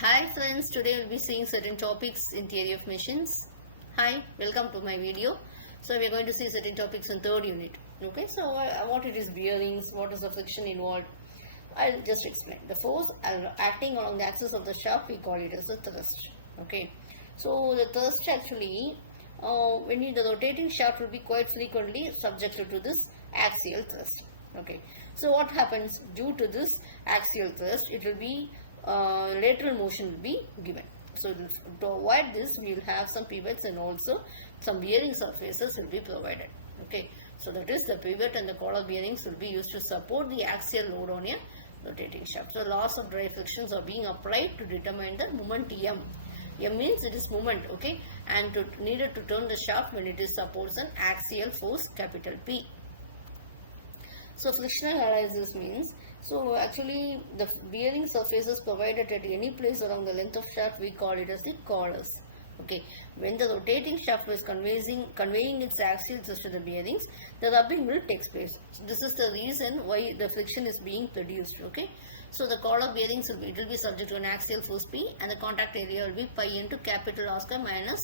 Hi friends, today we'll be seeing certain topics in theory of machines. Hi, welcome to my video. So we're going to see certain topics in third unit. Okay, so what it is bearings, what is the friction involved. I'll just explain. The force acting along the axis of the shaft, we call it as the thrust. Okay, so the thrust actually, the rotating shaft will be quite frequently subjected to this axial thrust. Okay, so what happens due to this axial thrust? It will be lateral motion will be given. So to avoid this, we will have some pivots and also some bearing surfaces will be provided. Okay, so that is the pivot and the collar bearings will be used to support the axial load on a rotating shaft. So laws of dry frictions are being applied to determine the moment M. M means it is moment, okay, and needed to turn the shaft when it is supports an axial force capital P. So frictional analysis means, so actually the bearing surfaces provided at any place along the length of shaft, we call it as the collars. Okay, when the rotating shaft is conveying its axial thrust to the bearings, the rubbing will take place. So this is the reason why the friction is being produced. Okay, so the collar bearings will be subject to an axial force P, and the contact area will be pi into capital R square minus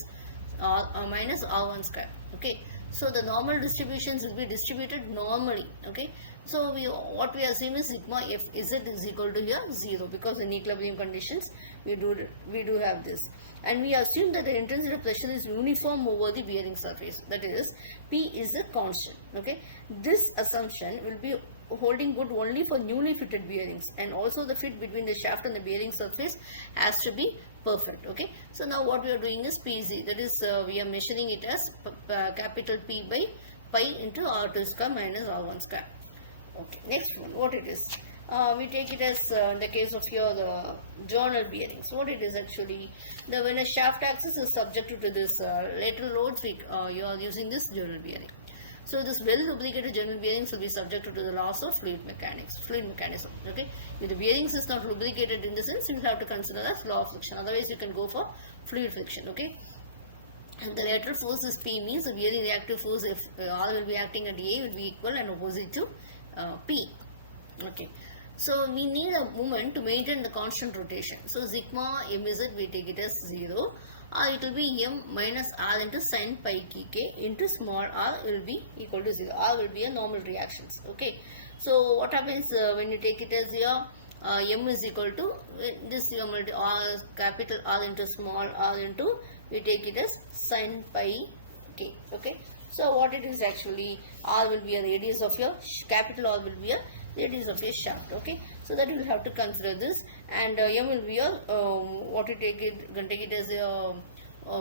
R1 square. Okay, so the normal distributions will be distributed normally. Okay, so what we assume is sigma f z is equal to here 0, because in equilibrium conditions we do have this, and we assume that the intensity of pressure is uniform over the bearing surface, that is P is a constant. Okay, this assumption will be holding good only for newly fitted bearings, and also the fit between the shaft and the bearing surface has to be perfect. Okay, so now what we are doing is PZ, that is we are measuring it as capital P by pi into R2 square minus R1 square. Okay, next one, what it is, we take it as in the case of here the journal bearings. What it is actually, when a shaft axis is subjected to this lateral loads, you are using this journal bearing. So this well lubricated journal bearings will be subjected to the laws of fluid mechanism. Okay, if the bearings is not lubricated, in the sense you will have to consider as law of friction. Otherwise, you can go for fluid friction. Okay, and the lateral force is P, means the bearing reactive force, if R will be acting at A, will be equal and opposite to P. Okay, so we need a moment to maintain the constant rotation. So sigma mz, we take it as 0, or it will be m minus r into sin pi k into small r will be equal to 0. R will be a normal reactions. Okay, so what happens when you take it as here, m is equal to this r, capital R into small r into, we take it as sin pi k. Okay, so what it is actually, R will be a radius of your capital R will be a radius of your shaft. Okay, so that you will have to consider this, and m will be your what you take it as a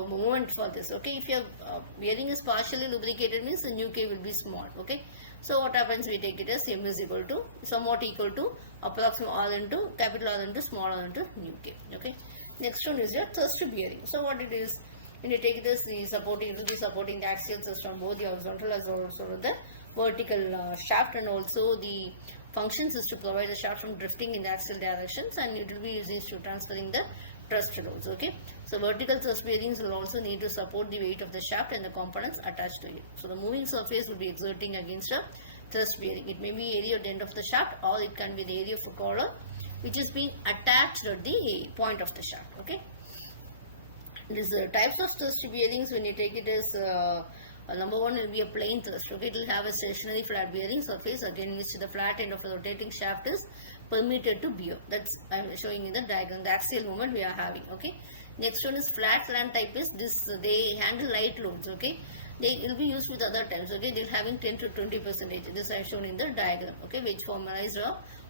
moment for this. Okay, if your bearing is partially lubricated, means the nu k will be small. Okay, so what happens, we take it as m is equal to somewhat equal to approximate R into capital R into small r into nu k. Okay, next one is your thrust bearing. So what it is, when you take this, it will be supporting the axial thrust on both the horizontal as also the vertical shaft, and also the functions is to provide the shaft from drifting in the axial directions, and it will be used to transferring the thrust loads. Okay, so vertical thrust bearings will also need to support the weight of the shaft and the components attached to it. So the moving surface will be exerting against a thrust bearing. It may be area at the end of the shaft, or it can be the area of a collar which is being attached at the point of the shaft. Okay, these types of thrust bearings, when you take it as number one will be a plain thrust. Okay, it will have a stationary flat bearing surface, again which the flat end of the rotating shaft is permitted to bear. That's I am showing in the diagram, the axial moment we are having. Okay, next one is flat land type, is this they handle light loads. Okay, they will be used with other types. Okay, they are having 10 to 20%. This I have shown in the diagram. Okay, which formalized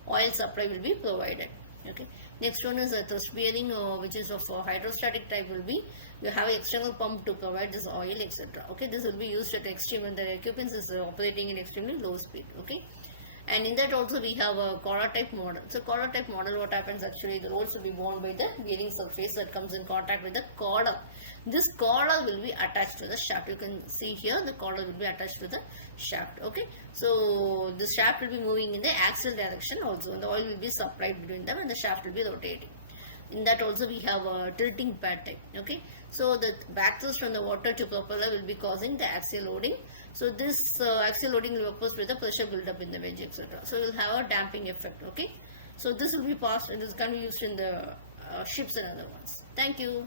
oil supply will be provided. Okay, next one is a thrust bearing which is of hydrostatic type, will be you have an external pump to provide this oil, etc. Okay, this will be used at extreme when the equipment is operating in extremely low speed. Okay, and in that also we have a collar type model. So collar type model, what happens actually, the loads will be borne by the bearing surface that comes in contact with the collar. This collar will be attached to the shaft. You can see here the collar will be attached to the shaft. Okay, so the shaft will be moving in the axial direction also, and the oil will be supplied between them, and the shaft will be rotating. In that also we have a tilting pad type. Okay, so the back thrust from the water to propeller will be causing the axial loading. So this axial loading will oppose with the pressure build up in the wedge, etc. So you will have a damping effect. Okay, So this will be passed and this can be used in the ships and other ones. Thank you.